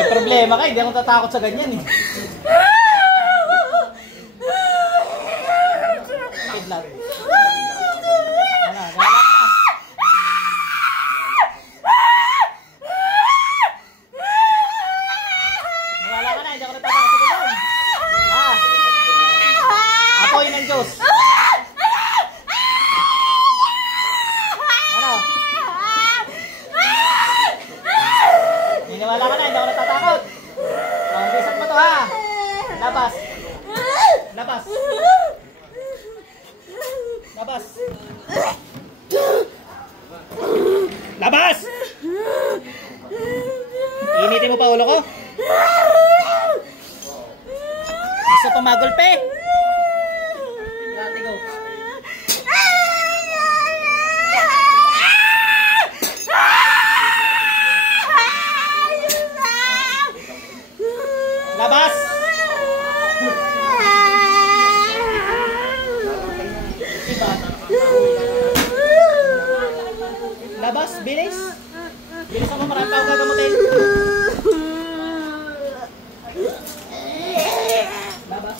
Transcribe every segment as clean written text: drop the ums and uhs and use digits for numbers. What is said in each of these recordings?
May problema ka, hindi ako tatakot sa ganyan eh. Kidlat. Wala ka na, hindi ako natatakot sa ganyan. Apoy ng Diyos. Ano? Wala ka na, hindi ako natatakot. Bisan mo to ha. Labas. Labas. Labas. Labas! Initin mo pa ulo ko? Gusto pa magulpe? Dati go. Labas! Labas, bilis! Bilis ako, marami pa ako gagamutin. Labas.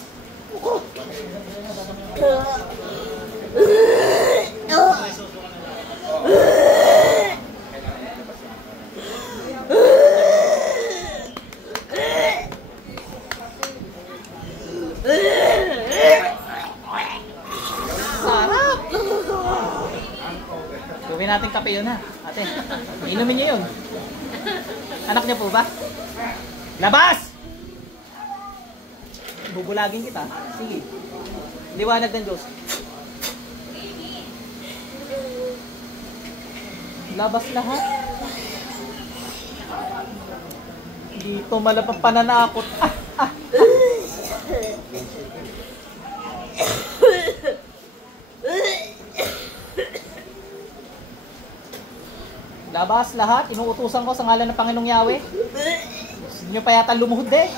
Sarap! Gawin natin kape yun ha, ate. Inumin niyo yun. Anak niyo po ba? Labas! Bubulagin kita. Sige. Liwanag ng Diyos. Labas lahat. Dito malapang pananakot. Labas lahat. Inuutusan ko sa ngalan ng Panginoong Yahweh. Gusto nyo pa yata lumuhod eh.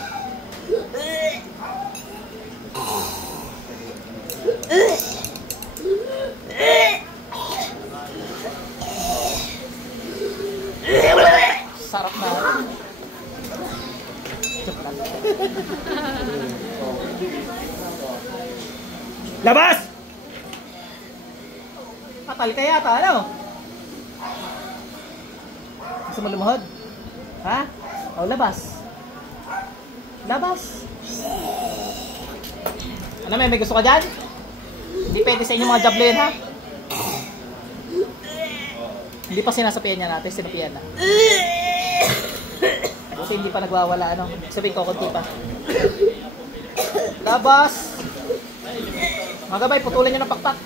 Sarap na. Labas! Patal ka yata, ano? Gusto mo lumuhod? Ha? O, labas. Labas. Ano, may gusto ka dyan? Hindi pwede sa inyo mga jablo yun, ha? Hindi pa sinasapian niya natin, sinapian na. Kasi hindi pa nagwawala, ano? Sabihin ko, konti pa. Labas! Mga gabay, putulin nyo ng pakpak.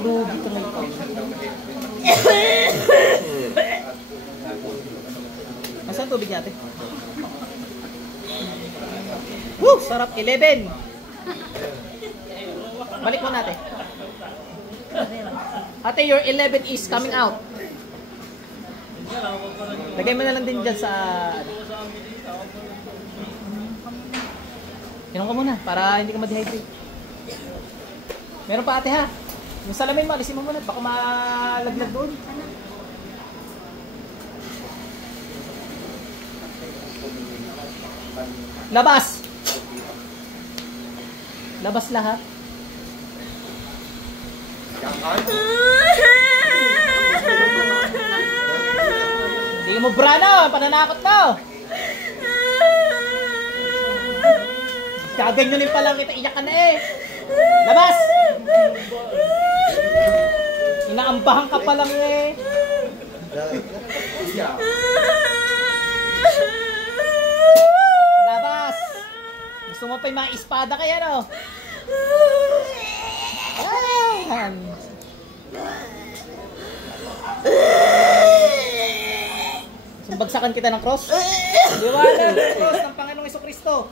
Lugi ka ngayon. Nasaan tubig natin? Woo! Sarap, 11! Balik mo natin. Ate, your 11 is coming out. Lagay mo na lang din dyan sa... Inom ka muna para hindi ka ma-dehydrate. Meron pa ate ha. Yung salamin mo, alisin mo muna. Baka malaglag doon. Labas! Labas lahat. Hindi mo brano, pananakot mo. Kaganyanin pa lang kita, iyak ka na eh. Labas! Inaambahan ka pa lang eh. Labas! Gusto mo pa yung mga espada kaya no? Ayan. Sumbagsakan kita ng cross. Liwanag ng cross ng Panginoong Jesucristo.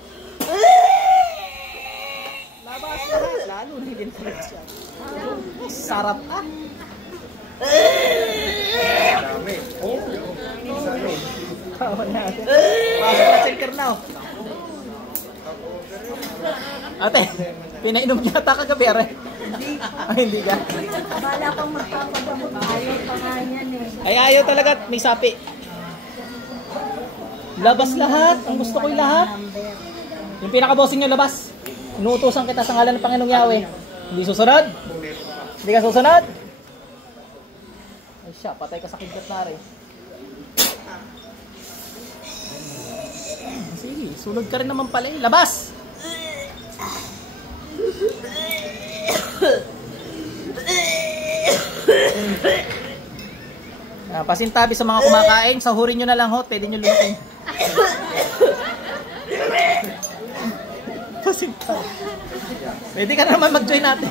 Labas lahat. Lalo na hindi na siya. Sarap ah. Kawan natin. Pasok na center now. Ate, pinainom niya ata kagabi are. Ay, hindi ka. Akala kong magpapagamot. Ayaw pa nga yan eh. Ay, ayaw talaga. May sapi. Labas lahat. Ang gusto ko'y lahat. Yung pinaka-bossing nyo, labas. Inuutosan kita sa ngalan ng Panginoong Yahweh. Hindi susunod? Hindi ka susunod? Ay siya, patay ka sa kidlat na rin. Sige, sunod ka rin naman pala eh. Labas! Pasintabi sa mga kumakain, sahurin nyo na lang ho, pwede nyo lumaking. Pasintabi. Pwede ka naman mag-join natin.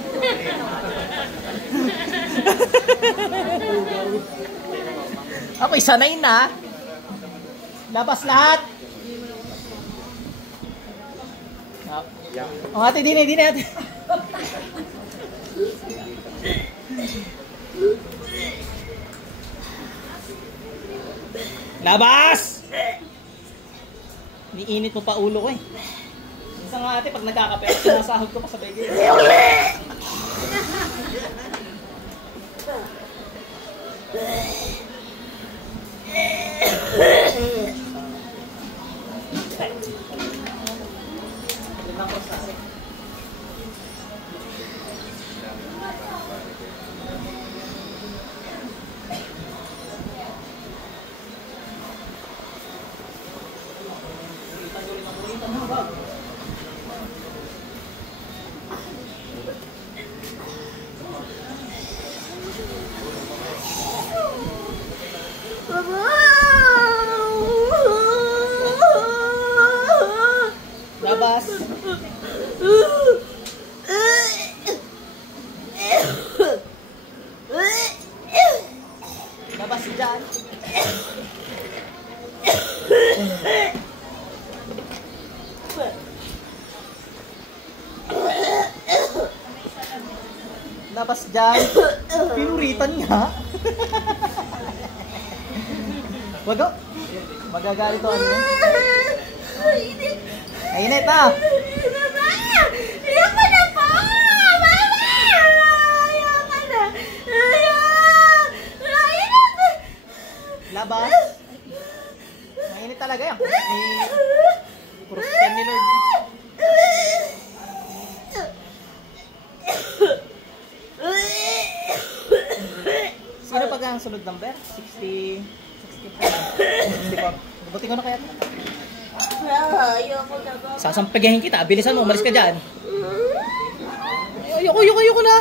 Ako'y sanay na. Labas lahat. O ate, di na ate. Labas! Niinit mo pa ulo ko eh. Minsan nga ate, pag nagkakape, sinasahod ko pa sa bege. Labas. Labas dyan. Labas dyan. Pinuritan nga. Wag o. Magagalit o ano yun. Mainit na! Ayoko na po! Mama! Ayoko na! Mainit! Labas! Mainit talaga yan. Kurusyan ni Lord. Sino pag ang sunod number? 60... 64. Buti ko na kaya ito. Ayoko na po. Sasampagihin kita. Bilisan mo. Umalis ka dyan. Ayoko na.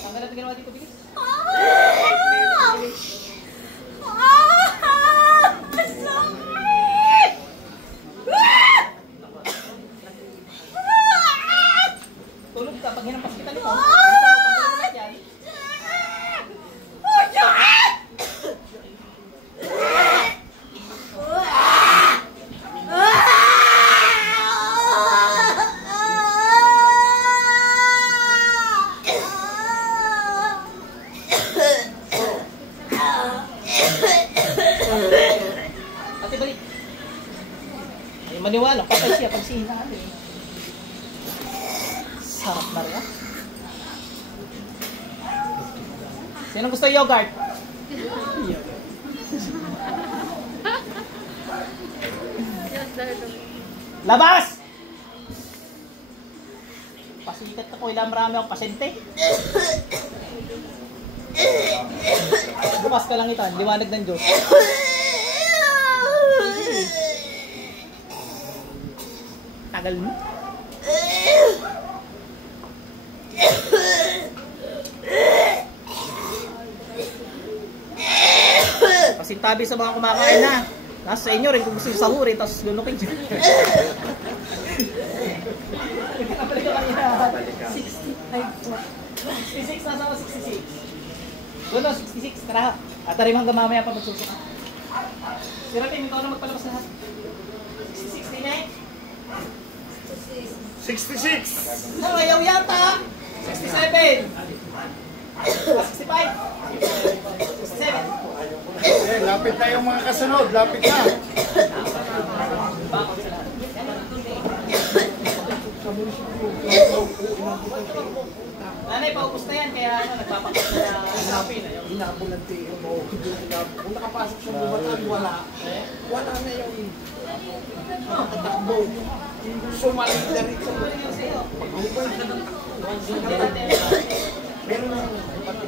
Tanggal natin ginawa dito, bilis. Tulog ka pag hinampas kita nito. Ate, balik. Ay, maniwala. Patay siya pag sinabi. Sarap na rin. Sinong gusto yogurt? Labas! Pasikat ako. Ilang marami akong pasyente. Bukas ka lang ito. Liwanag ng Diyos. Tagal mo. Pasintabi sa mga kumakain na. Nasa sa inyo rin kung gusto yung sahurin, tapos lunukin dyan. 65 po. 66, nasa ako 66. Gulo, 66, tara. At tarim hanggang mamaya pa magsusuka. Si Ratim, ikaw na magpalabas lahat. 66 din eh. 66! No, ayaw yata. 67. 65. 67. Eh, lapit na yung mga kasunod. Lapit na. Nanay, paupos na yan, kaya ano, nagpapakot na hanapin. Inabulante mo. Kung nakapasok sa bubatan, wala. Wala na yung tatakbo. Sumalit na rin sa meron ng takot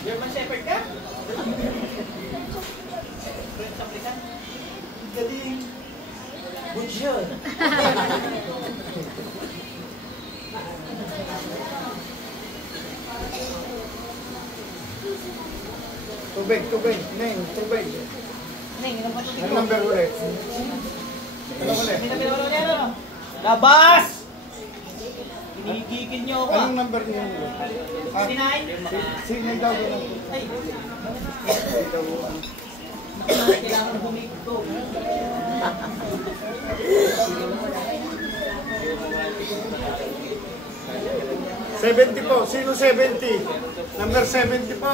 German Shepherd ka? galing. Bonjour. Tubig, tubig. Neng, tubig. Neng, ilang pa tubig Ang ko? number ulit. Ano ulit? Pinapinawala niya, ano? Labas! Hinigigil niyo ako, ah. Anong number niyo? Ah, 69? signal daw doon. Ay, kailangan humigto. 70 po. Sino 70? Number 70 po.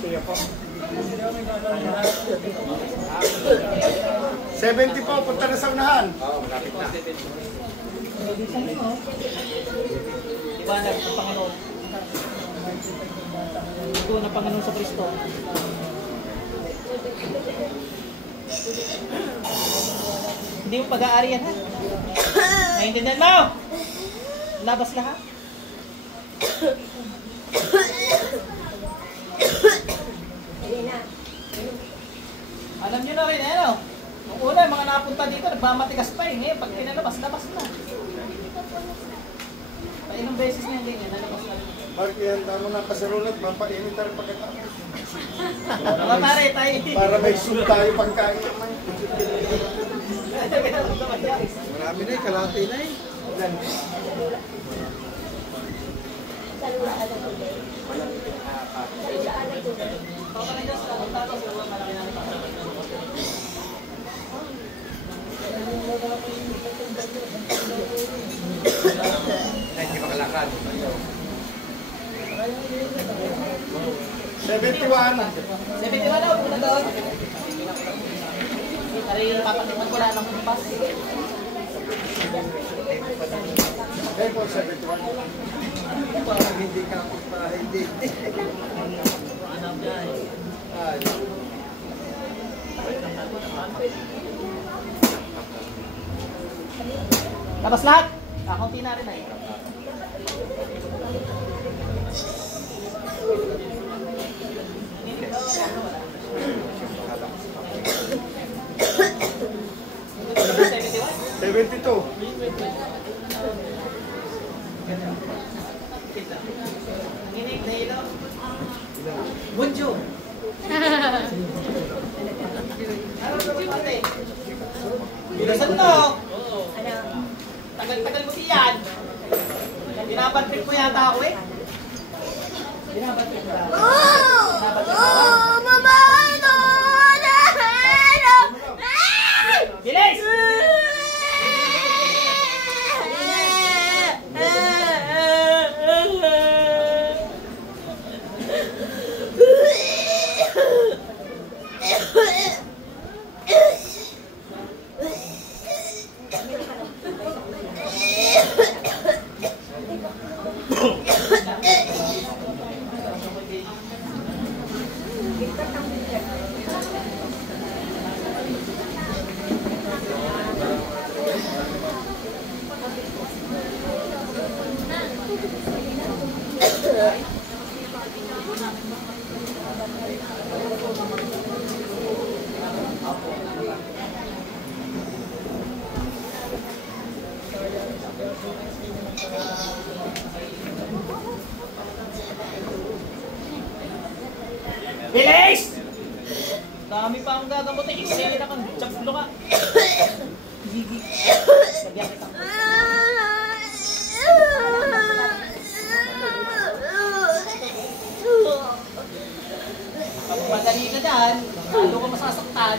Siya po. 70 po. Punta na sa unahan. Ibanag ng Panginoon. Ito ng Panginoon sa Kristo. Hindi mo pag-aari yan, ha? Naintindihan mo? Labas ka, ha? Alam nyo na rin, ano? Nung una, yung mga napunta dito, nagmamatigas pa eh. Ngayon, pag pinalabas, labas na. Ilang beses na yung ganyan, nalabas na rin. Mark, yan. Tama na kasarulat. Mapainit na rin pagkatapos. Mga pare, tayo. Para may soup tayo pagkain. Marami na eh, kalati na eh. Hindi makalakad. 71. 71 daw, punta doon. Pare, papatingan ko lang ng kumpas. Ayun po, 71. Parang hindi ka pa, hindi. Ay. Labas lahat! Kakunti na rin eh. $72. Nanginig na ilaw. Bonjour! Ano ba ate? Bilisan mo! Tagal-tagal mo diyan. Binabantrip mo yata ako eh. Binabantrip mo. Binabantrip mo. Bilis! Dami pa akong gagamutin. Excel na kang tiyaplo ka. Gigi. Lagyan kita. Kapag madali ka dyan, lalo ka masasaktan.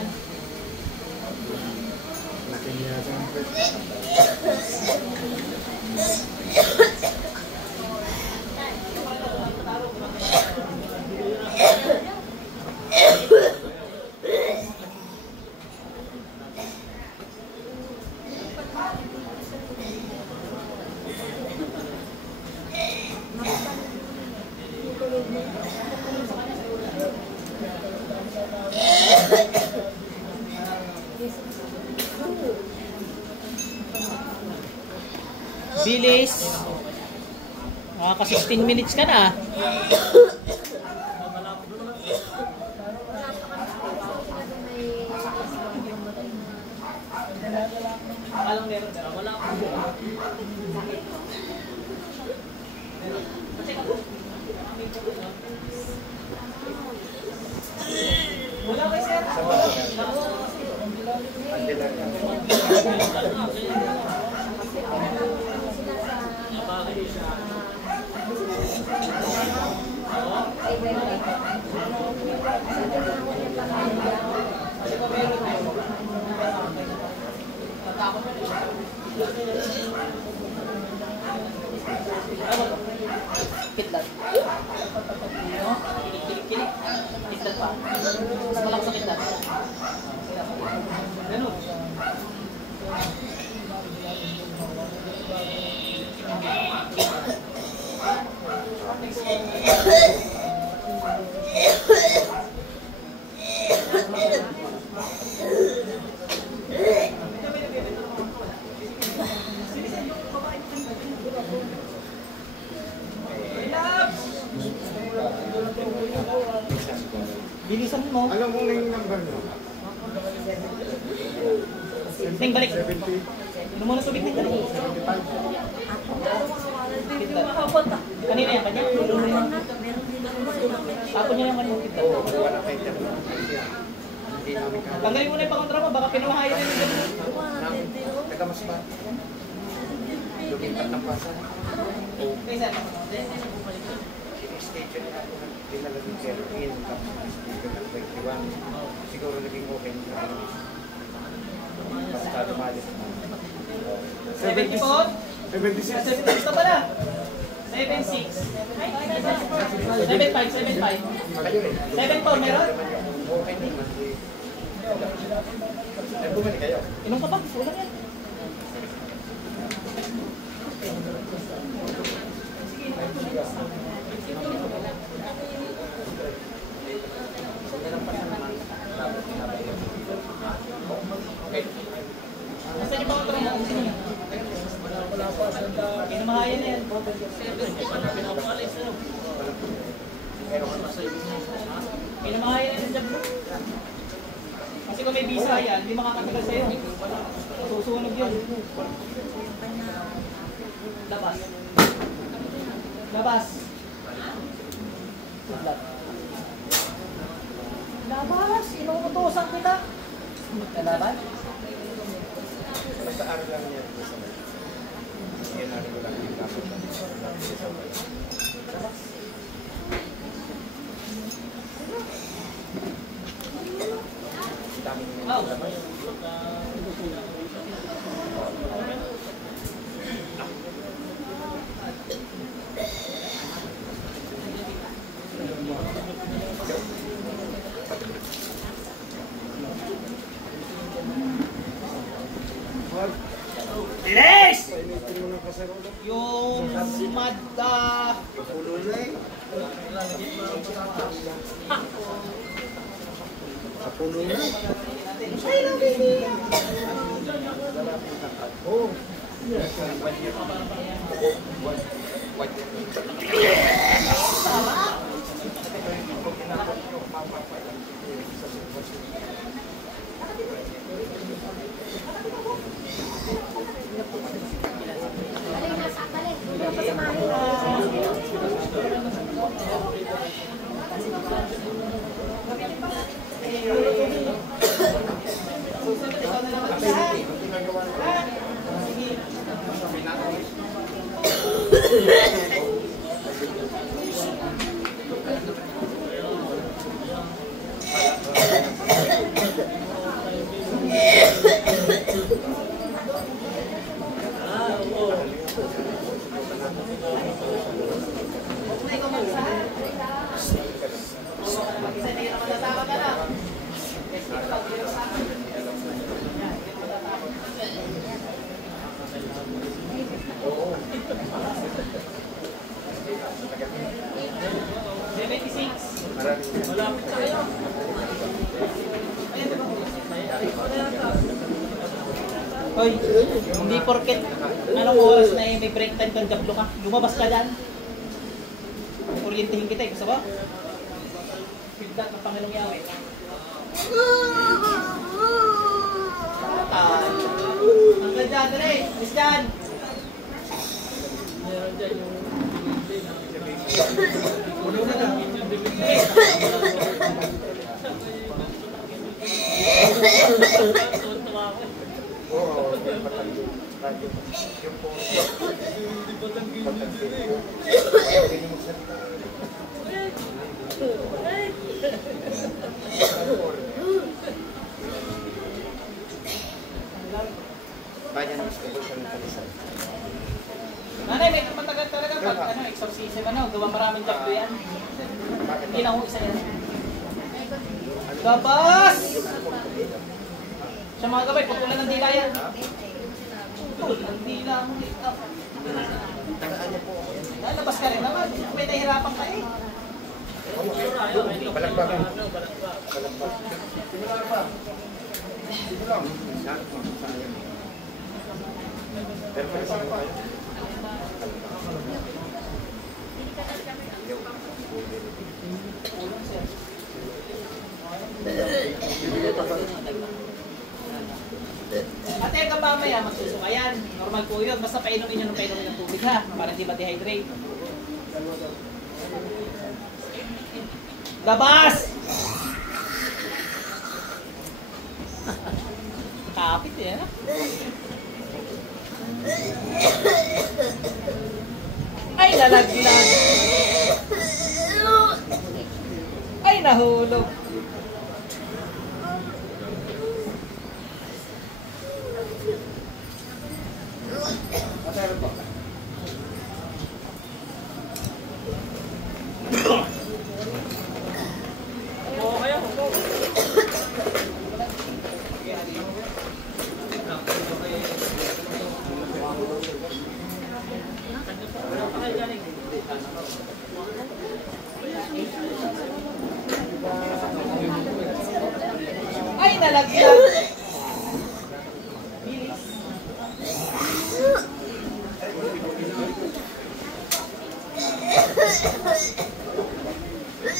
Bilis. Ka 16 minutes ka na. Alang meron ka. Wala ako. Wala kayo sir. Kitlat. Kilik-kilik. Kitlat pa. Mas malakas sa kitlat. Ganun. Bilisan mo. Alam mo na yung number mo? Ting, balik. 70. Ano muna tubig ng galing? 75. Kanina yan, kanya? Tapon niya yung kanya. Wala kayo dyan. Hindi namin kaya. Tanggalin mo na yung pangontra mo, baka pinuhayo na yung galing. Taga mas ba? Lumipat ng pasan. Okay, sir. Station na ako dinala ng 0 tapos speaker ng 21. Siguro naging okay na. Basta lumalis na. 74? 76. 76 na pala. 76. 75, 75. 74 meron? Okay naman. Bumalik kayo. Inom ka pa? Ulang yan. Nasaan yung pangontra mo? Pinamahayan na yan. Pinamahayan na yan. Kasi kung may visa yan, hindi makakatagal sa'yo. Susunog yun. Labas. Labas. Labas! Inuutosan kita. Lalaban? Basta araw lang niya. Yan na rin ko lang yung kapot. Dami niya yung laman. Bilis! Painitin mo ng kasarola. Yung Mazda. Pulo na eh. Sa pulo na. Ay, no, baby! Oo. Hoy, hindi porket anong oras na may break time kang gablo ka. Lumabas ka dyan. Orientihin kita eh. Gusto ba? Feedback ng Panginoong Yahweh. Hanggang dyan, dali. Miss dyan. Meron dyan yung... Ulo na lang. Oo, yung Nanay, may matagal talaga pag exorcism, gawa maraming job yan. Hindi na ako isa yan. Labas! Sa mga gabay, putulan ng dila yan. Putulan ng dila mo dito. Lalabas ka rin naman. May nahirapan ka eh. balakbak. Balakbak. Simula pa. Simula. Sayang. Pero pa kayo. Ate, hanggang mamaya magsusuka yan. Normal po yun. Basta painumin nyo ng tubig ha. Para hindi ma-dehydrate. Labas! Kapit eh. Ay, lalaglag. Ay, nahulog. Ay, nalagyan. Bilis.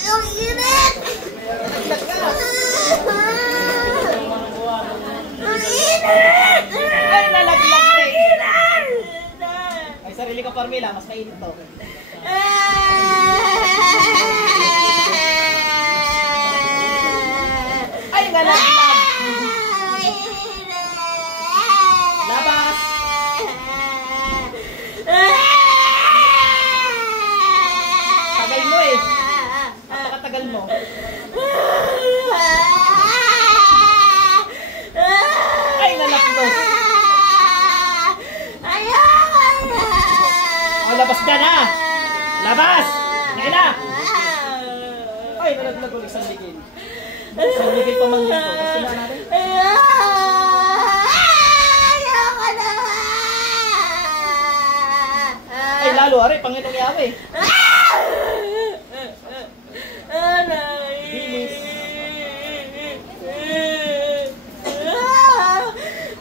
Ang init! Nalaglag ka. Ang init! Ay, nalaglag Ang init! Ay, sarili ka, Parmila. Mas mainit to. Ay, nalaglag. Labas. Tagal mo eh. Napakatagal mo. Ay, nalaglag. Oh, labas ka na. Labas. Ngayon na. Ay, nalaglag ulit isang ligil. Isang ligil pa man dito. Kasi na natin. Ay, lalo, aray, Panginoong Yahweh. Bilis.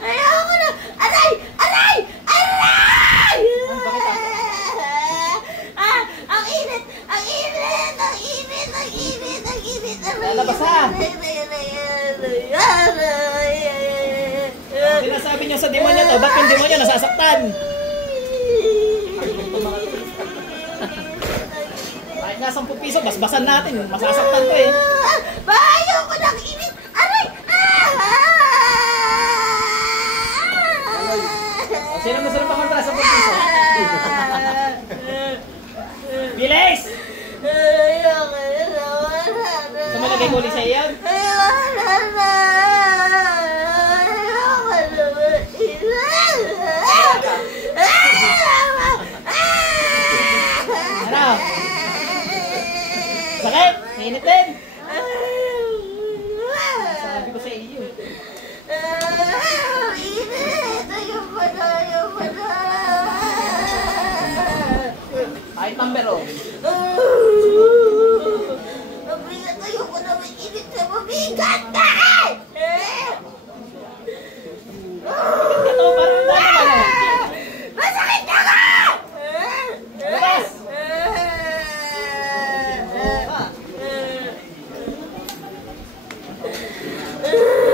Ayoko na! Aray! Aray! Aray! Bakit Ang init! Ang init! Ang init! Ang init! Ang init! Lalabas ha! Sinasabi niyo sa demonyo to, ba't yung demonyo nasasaktan? Kahit nga 10 piso, basbasan natin. Masasaktan ko eh. Ayoko ng init! Aray! Sino gusto ng pakontra sa 10 piso? huli sa iyo yan? Wala na. Ayoko naman ina. Ano? Sakit? Mainit din? Sabi ko sa iyo. Init. Ayoko na. Ayoko na. Kahit number oh. Mabigat. Ayoko na. Mainit na mabigat na. Ito, parang ano? Masakit na ka! Labas!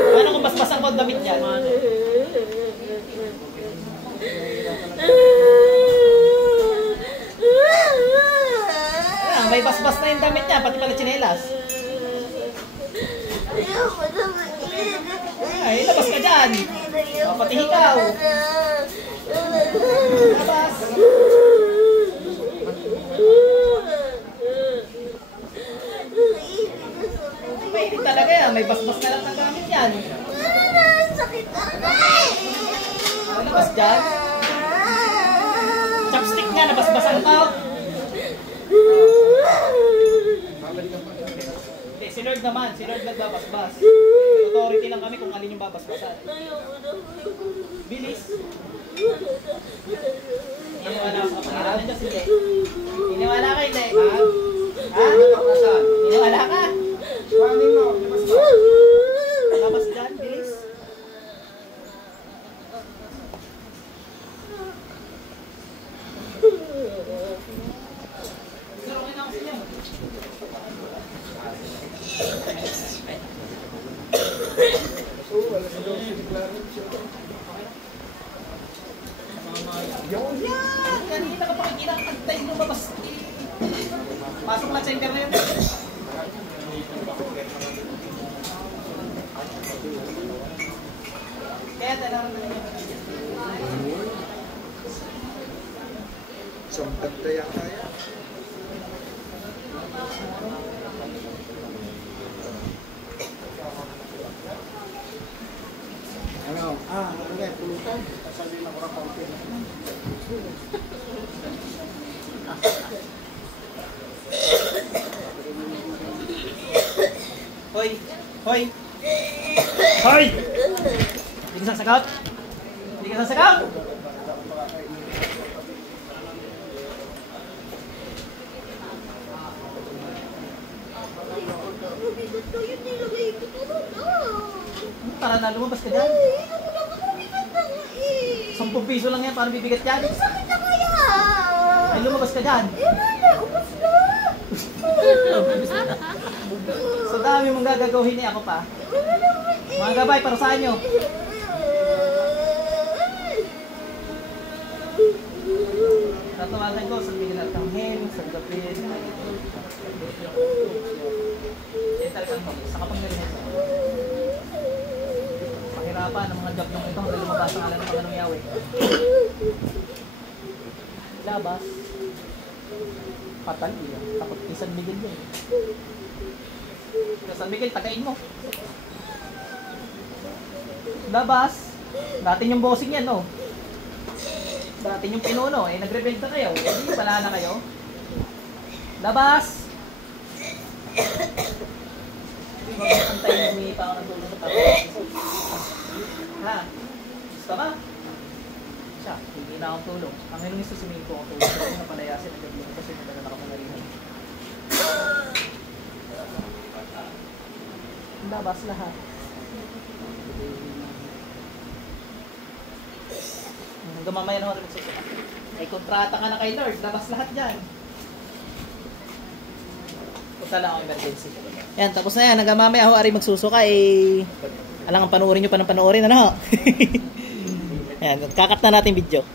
Paano kung basbasan ko ang damit yan? May basbas na yung damit niya, pati pala tsinelas. Ayoko na mainit. Ay, labas ka dyan. Pati ikaw. Labas. Mainit talaga yan, may basbas na lang ng gamit yan. Sakit na. Labas dyan. Chopstick nga, nabasbasan ka. Hindi, si Lord naman, si Lord nagbabasbas. Authority lang kami kung alin yung babasbasan. Bilis. Iniwala ka pa nga nandiyan, sige. Iniwala ka, hindi. Ha? Ha? Iniwala ka? Labas dyan, bilis. Sir, okay na ako sa inyo. Kanina ka pa kinakantay lumabas. Pasok na sa internet. Kaya talagang Sampat kaya kaya. Ano? Ano nga? Pulutan? Sabi na ko na kaunti. Hoy! Hoy! Hoy! Hindi ka sasagot? Hindi ka sasagot? Mabigat na yun nilagay ko talaga. Para na lumabas ka dyan. Ay, ako na mabigat na nga eh. 10 piso lang yan, paano bibigat yan? Ang sakit na kaya. Ay, lumabas ka dyan. Wala na, ubos na. So dami mong gagawin ako pa. Wala na eh. Mga gabay, para saan nyo? Tatawagan ko, sabihin natin ang hen, sagapin. Eh, talagang mo, sa kapag narinig ko. Pahirapan ang mga job nung ito hanggang lumabas ang alam ng Panginoong Yahweh. Labas. Patal, ilan. Takot kay San Miguel yun. Kaya San Miguel, tagain mo. Labas. Dating yung bossing yan, no? Dating yung pinuno, eh, nagrebenta kayo. Hindi, wala na kayo. Labas! Mag-antay na humingi pa ako ng tulong sa tapos. Ha? Gusto ba? Siya, hindi na akong tulong. Ang ngayon gusto sumingi ko ang tulong. Kasi napalayasin ang gabi kasi maganda na kapangalingan. Labas lahat. Hanggang mamaya na ako magsusuka. May kontrata ka na kay Lord. Labas lahat dyan. Punta lang ako emergency. Yan, tapos na yan. Hanggang mamaya ako ari magsusuka. Alang ang panuorin nyo pa ng panuorin. Ano? Yan, kakat na natin video.